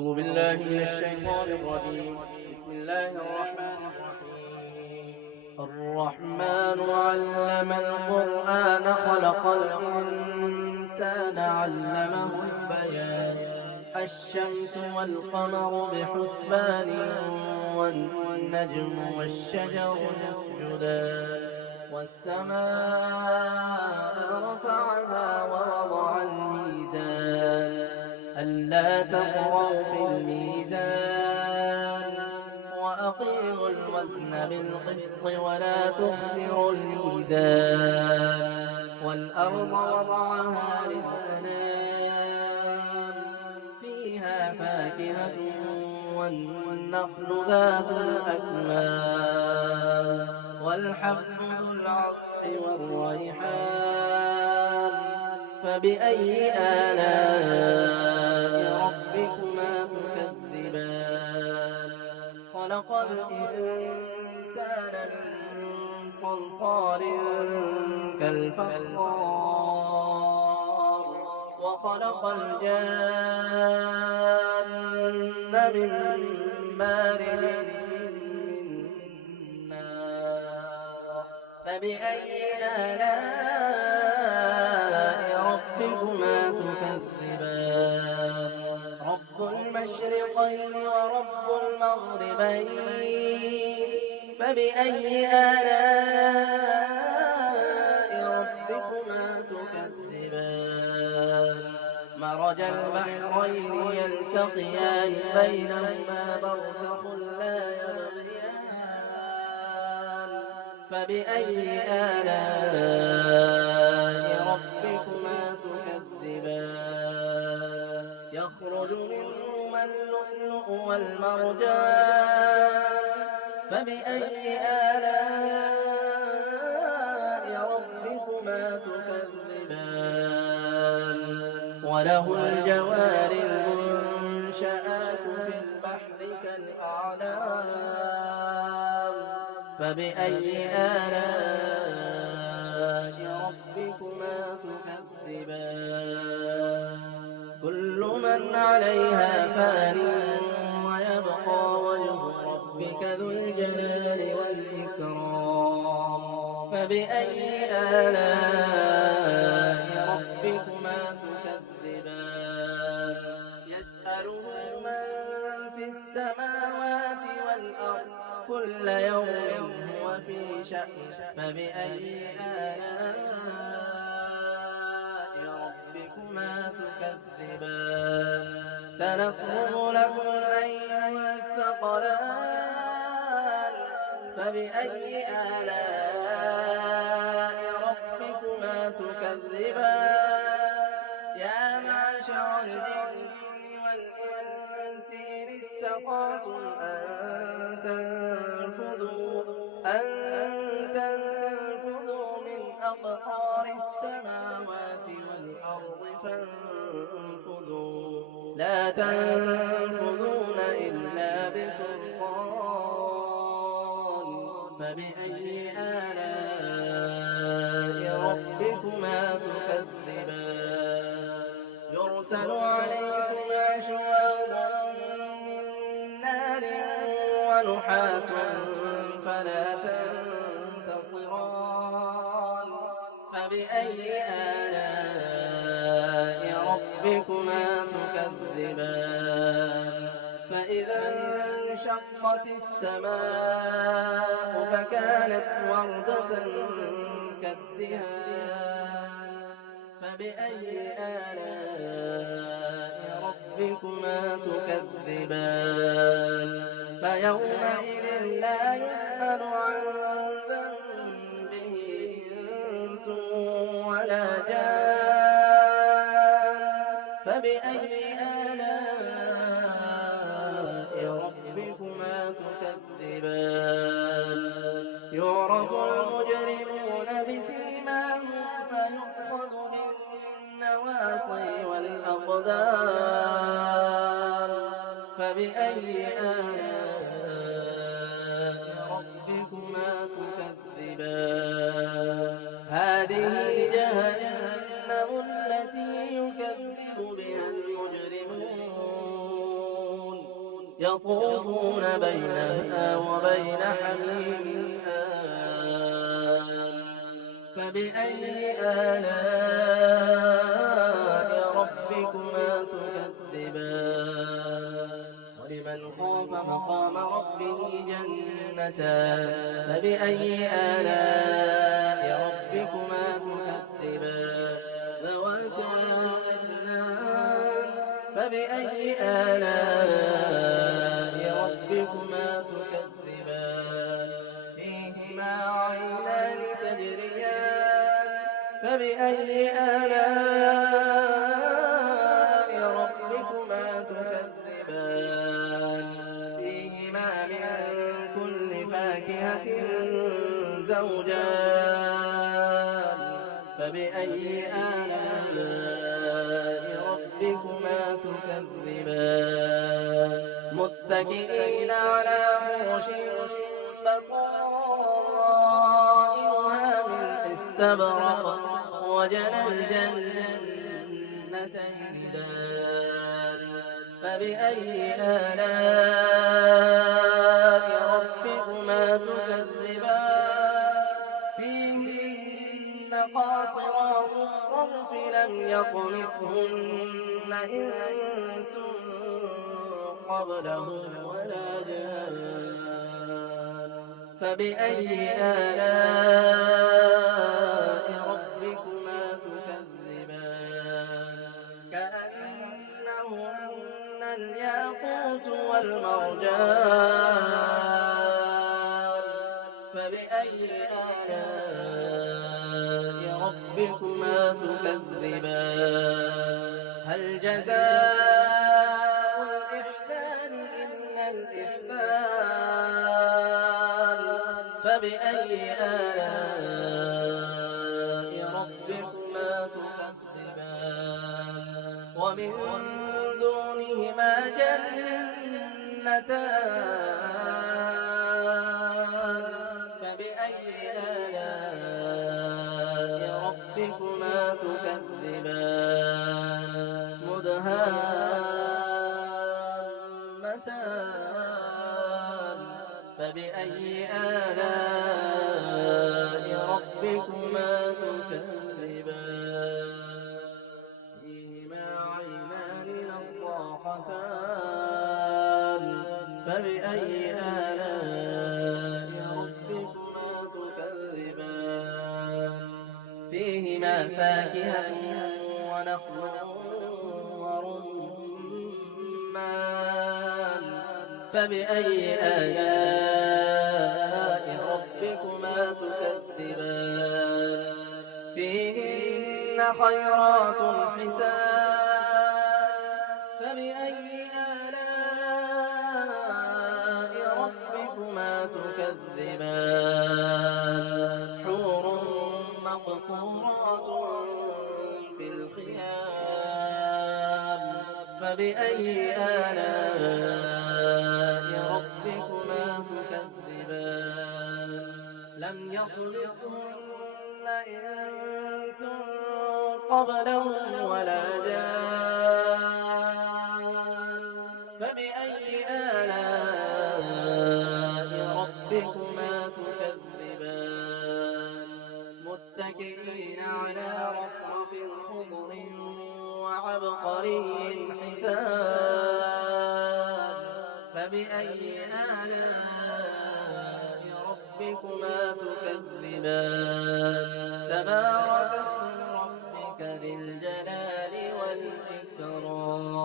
أعوذ بالله من الشيطان الرجيم. بسم الله الرحمن الرحيم. الرحمن علم القرآن خلق الإنسان علمه البيان. الشمس والقمر بحسبان والنجم والشجر يسجدان والسماء رفعها ووضع الميزان ألا تطغوا في الميزان وأقيموا الوزن بالقسط ولا تخسروا الميزان والأرض وضعها للأنام فيها فاكهة والنخل ذات الأكمام والحب ذو العصف والريحان فبأي آلاء ربكما تكذبان خلق الإنسان من صلصال كالفخار وخلق الجان من مارد من نار فبأي آلاء ربكما تكذبان رب المشرقين ورب المغربين فبأي آلاء ربكما تكذبان مرج البحرين يلتقيان بينهما برزخ لا يبغيان فبأي آلاء ربكما تكذبان يخرج منهما اللؤلؤ والمرجان فبأي آلاء ربكما تكذبان وله الجوار المنشآت في البحر كالأعلام فبأي آلاء ربكما تكذبان كل من عليها فان ويبقى وجه ربك ذو الجلال والإكرام فبأي آلاء ربكما تكذبان يسأله من في السماوات والأرض كل يوم هو في شأن فبأي آلاء ربكما تكذبان سنفرغ لكم أيها الثقلان فبأي آلاء ربكما تكذبان يا معشر الجن والإنس إن استطعتم أن تنفذوا من أقطار السماوات والأرض فانفذوا لا تنفذون إلا بسلطان فبأي آلاء ربكما تكذبان يرسل عليكما شواظ من نار ونحاس فلا تنتصران فبأي آلاء ربكما تكذبان فإذا انشقت السماء فكانت وردة كالدهان فبأي آلاء ربكما تكذبان فيومئذ لا يسأل عن ذنبه إنس ولا جان فبأي آلاء ربكما تكذبان يعرف المجرمون بسيماهم فيؤخذ بالنواصي والأقدام فبأي آلاء ربكما تكذبان هذه جهنم التي يكذب بها المجرمون يطوفون بينها وبين حميم آن فبأي آلاء ربكما تكذبان ولمن خاف مقام ربه جنتان فبأي آلاء ربكما تكذبان ذواتا أفنان فبأي آلاء ربكما تكذبان فيهما عينان تجريان فبأي آلاء ربكما تكذبان فيهما من كل فاكهة زوجان فبأي آلاء ربكما تكذبان متكئين على فرش بطائنها من استبرق وجنى الجنتين دان فبأي آلاء ربكما تكذبان فيهن قاصرات الطرف لم يطمثهن إنس قبلهم ولا جان فبأي آلاء ربكما تكذبان كأنهن الياقوت والمرجان فبأي آلاء ربكما تكذبان هل جزاء الإحسان إلا الإحسان فبأي آلاء ربكما تكذبان ومن دونهما جنتان فبأي آلاء ربكما تكذبان مدهامتان فبأي آلاء ربكما تكذبان فيهما عينان نضاختان فبأي آلاء ربكما تكذبان فيهما فاكهة ونخل ورمان فبأي آلاء ربكما تكذبان فيهن خيرات حسان فبأي آلاء ربكما تكذبان حور مقصورات في الخيام فبأي آلاء ربكما تكذبان لم يطلقهن إنس قبلهم ولا جان فبأي آلاء ربكما تكذبان متكئين على رفرف خضر وعبقري حسان فبأي آلاء ربكما تكذبان تبارك اسم ربك ذي الجلال والإكرام